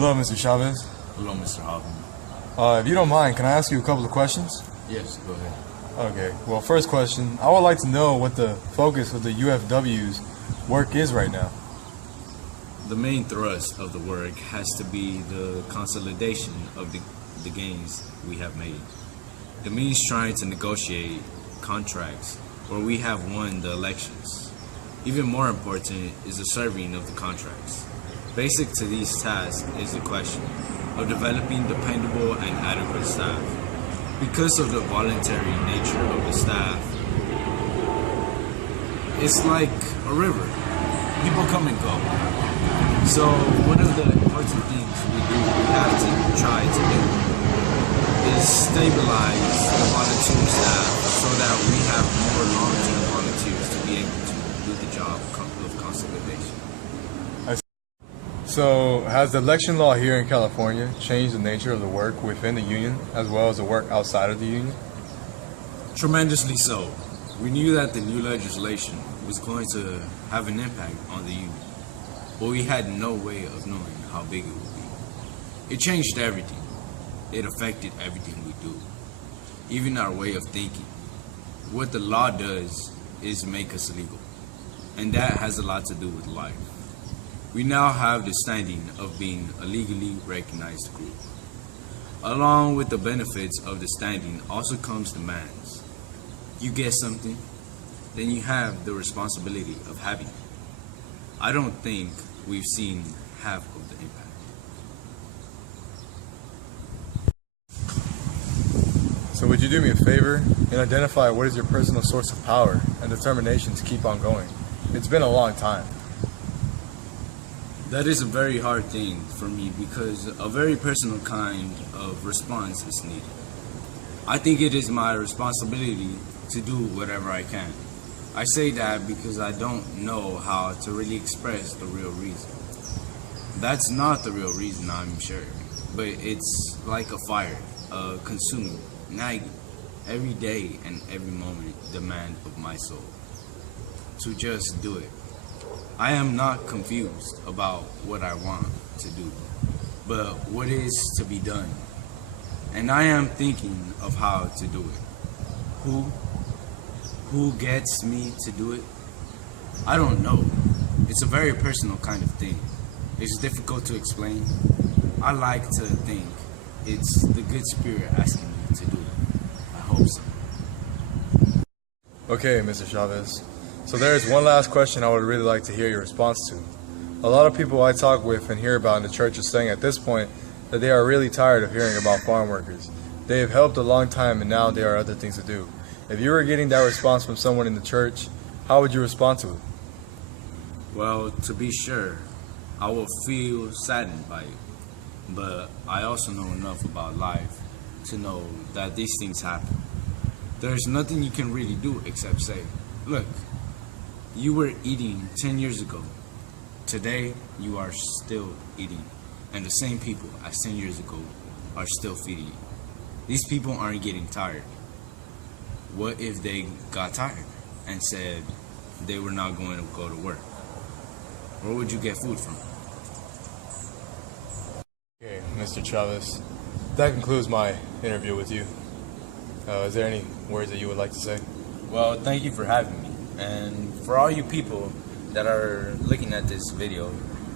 Hello, Mr. Chavez. Hello, Mr. Hoffman. If you don't mind, can I ask you a couple of questions? Yes, go ahead. Okay. Well, first question, I would like to know what the focus of the UFW's work is right now. The main thrust of the work has to be the consolidation of the gains we have made. The means trying to negotiate contracts where we have won the elections. Even more important is the serving of the contracts. Basic to these tasks is the question of developing dependable and adequate staff. Because of the voluntary nature of the staff, it's like a river. People come and go. So one of the important things we have to try to do is stabilize the volunteer staff so that we have more long-term volunteers to be able to do the job of consolidation. So, has the election law here in California changed the nature of the work within the union as well as the work outside of the union? Tremendously so. We knew that the new legislation was going to have an impact on the union, but we had no way of knowing how big it would be. It changed everything. It affected everything we do, even our way of thinking. What the law does is make us legal, and that has a lot to do with life. We now have the standing of being a legally recognized group. Along with the benefits of the standing also comes demands. You get something, then you have the responsibility of having it. I don't think we've seen half of the impact. So would you do me a favor and identify what is your personal source of power and determination to keep on going? It's been a long time. That is a very hard thing for me because a very personal kind of response is needed. I think it is my responsibility to do whatever I can. I say that because I don't know how to really express the real reason. That's not the real reason, I'm sure, but it's like a fire, consuming, nagging, every day and every moment demand of my soul. To just do it. I am not confused about what I want to do, but what is to be done. And I am thinking of how to do it. Who gets me to do it? I don't know. It's a very personal kind of thing. It's difficult to explain. I like to think it's the good spirit asking me to do it. I hope so. Okay, Mr. Chavez. So there is one last question I would really like to hear your response to. A lot of people I talk with and hear about in the church are saying at this point that they are really tired of hearing about farm workers. They have helped a long time and now there are other things to do. If you were getting that response from someone in the church, how would you respond to it? Well, to be sure, I will feel saddened by it. But I also know enough about life to know that these things happen. There's nothing you can really do except say, look, you were eating 10 years ago. Today, you are still eating. And the same people as 10 years ago are still feeding you. These people aren't getting tired. What if they got tired and said they were not going to go to work? Where would you get food from? Okay, Mr. Chavez, that concludes my interview with you. Is there any words that you would like to say? Well, thank you for having me. And for all you people that are looking at this video,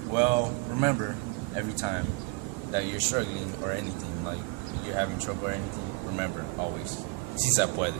well, remember, every time that you're struggling or anything, like you're having trouble or anything, remember always, Cesar puede.